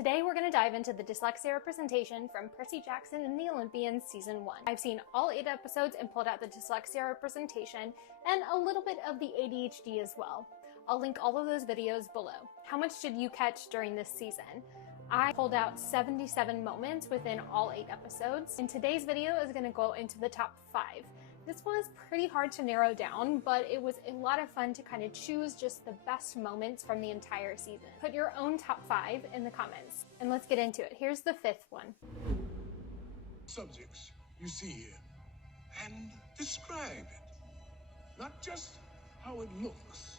Today we're going to dive into the dyslexia representation from Percy Jackson and the Olympians Season 1. I've seen all 8 episodes and pulled out the dyslexia representation and a little bit of the ADHD as well. I'll link all of those videos below. How much did you catch during this season? I pulled out 77 moments within all 8 episodes, and today's video is going to go into the top 5. This was pretty hard to narrow down, but it was a lot of fun to kind of choose just the best moments from the entire season. Put your own top 5 in the comments, and let's get into it. Here's the 5th one. Subjects you see here, and describe it, not just how it looks.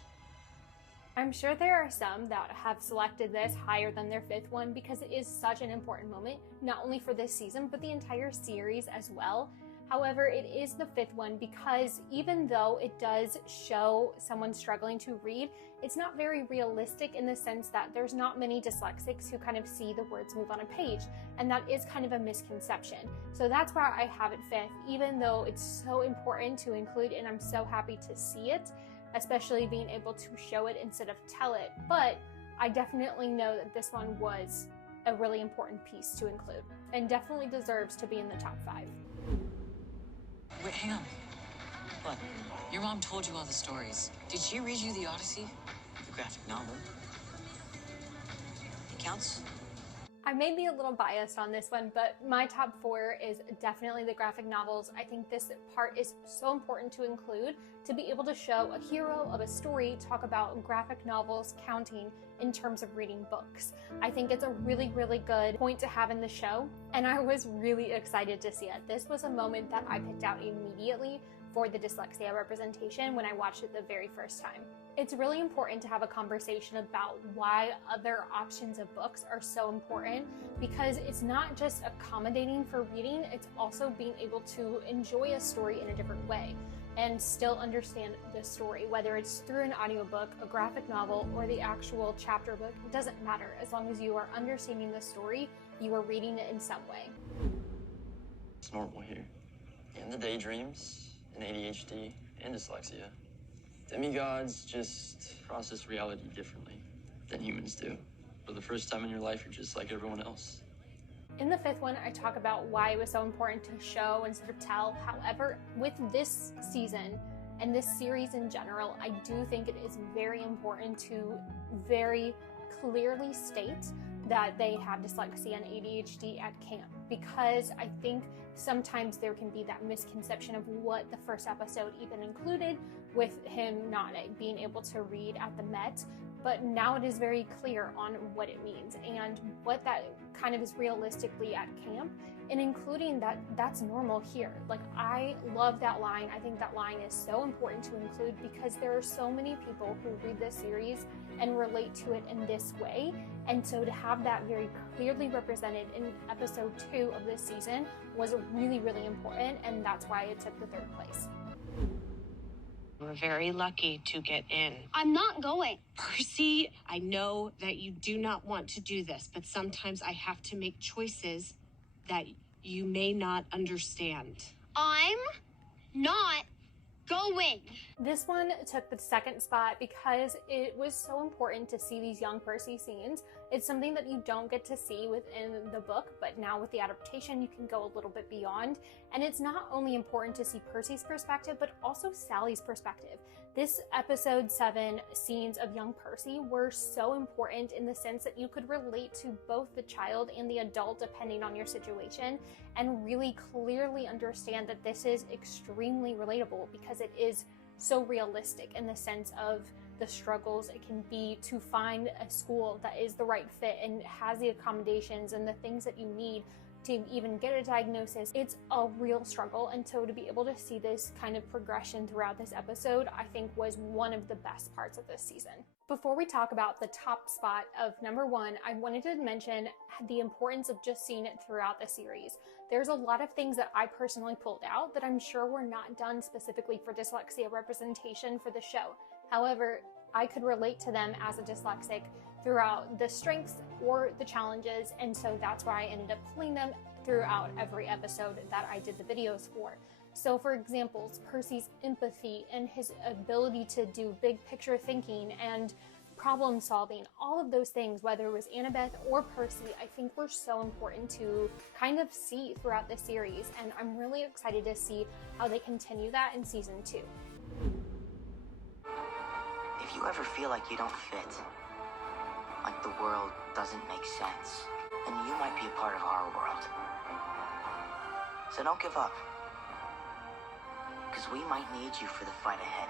I'm sure there are some that have selected this higher than their 5th one because it is such an important moment, not only for this season, but the entire series as well. However, it is the 5th one because even though it does show someone struggling to read, it's not very realistic in the sense that there's not many dyslexics who kind of see the words move on a page, and that is kind of a misconception. So that's why I have it 5th, even though it's so important to include, and I'm so happy to see it, especially being able to show it instead of tell it. But I definitely know that this one was a really important piece to include and definitely deserves to be in the top 5. Wait, hang on. What? Your mom told you all the stories. Did she read you the Odyssey? The graphic novel? It counts? I may be a little biased on this one, but my top 4 is definitely the graphic novels. I think this part is so important to include to be able to show a hero of a story talk about graphic novels counting in terms of reading books. I think it's a really, really good point to have in the show, and I was really excited to see it. This was a moment that I picked out immediately for the dyslexia representation when I watched it the very first time. It's really important to have a conversation about why other options of books are so important, because it's not just accommodating for reading, it's also being able to enjoy a story in a different way and still understand the story, whether it's through an audiobook, a graphic novel, or the actual chapter book. It doesn't matter. As long as you are understanding the story, you are reading it in some way. It's normal here. And the daydreams, and ADHD, and dyslexia. Demigods just process reality differently than humans do. For the first time in your life, you're just like everyone else. In the 5th one, I talk about why it was so important to show instead of tell. However, with this season and this series in general, I do think it is very important to very clearly state that they have dyslexia and ADHD at camp, because I think sometimes there can be that misconception of what the first episode even included with him not being able to read at the Met. But now it is very clear on what it means and what that kind of is realistically at camp, and including that that's normal here. Like, I love that line. I think that line is so important to include because there are so many people who read this series and relate to it in this way. And so to have that very clearly represented in episode 2 of this season was really, really important, and that's why it took the 3rd place. We're very lucky to get in. I'm not going. Percy, I know that you do not want to do this, but sometimes I have to make choices that you may not understand. I'm not going. This one took the 2nd spot because it was so important to see these young Percy scenes. It's something that you don't get to see within the book, but now with the adaptation, you can go a little bit beyond. And it's not only important to see Percy's perspective, but also Sally's perspective. This episode 7 scenes of young Percy were so important in the sense that you could relate to both the child and the adult depending on your situation, and really clearly understand that this is extremely relatable because it is so realistic in the sense of the struggles it can be to find a school that is the right fit and has the accommodations and the things that you need to even get a diagnosis. It's a real struggle, and so to be able to see this kind of progression throughout this episode, I think was one of the best parts of this season. Before we talk about the top spot of number 1, I wanted to mention the importance of just seeing it throughout the series. There's a lot of things that I personally pulled out that I'm sure were not done specifically for dyslexia representation for the show. However, I could relate to them as a dyslexic throughout the strengths or the challenges, and so that's why I ended up pulling them throughout every episode that I did the videos for. So for example, Percy's empathy and his ability to do big picture thinking, and problem solving, all of those things, whether it was Annabeth or Percy, I think were so important to kind of see throughout the series. And I'm really excited to see how they continue that in season 2. If you ever feel like you don't fit, like the world doesn't make sense, then you might be a part of our world. So don't give up, because we might need you for the fight ahead.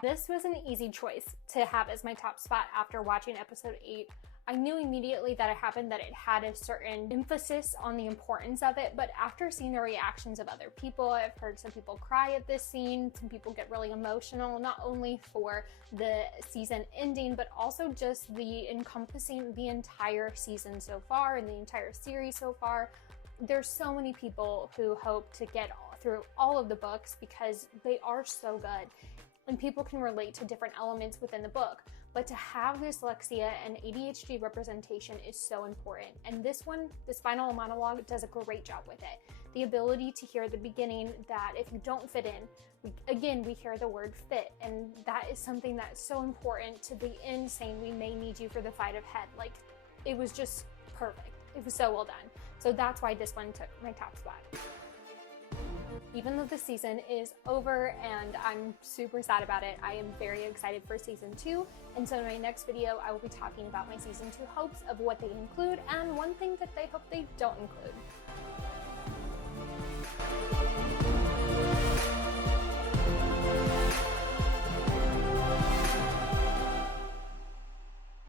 This was an easy choice to have as my top spot after watching episode 8. I knew immediately that it happened, that it had a certain emphasis on the importance of it, but after seeing the reactions of other people, I've heard some people cry at this scene, some people get really emotional, not only for the season ending, but also just the encompassing the entire season so far and the entire series so far. There's so many people who hope to get through all of the books because they are so good. And people can relate to different elements within the book. But to have dyslexia and ADHD representation is so important. And this final monologue does a great job with it. The ability to hear at the beginning that if you don't fit in, we hear the word fit. And that is something that's so important to the end, saying we may need you for the fight ahead. Like, it was just perfect. It was so well done. So that's why this one took my top spot. Even though the season is over and I'm super sad about it, I am very excited for season 2. And so in my next video, I will be talking about my season 2 hopes of what they include and one thing that they hope they don't include.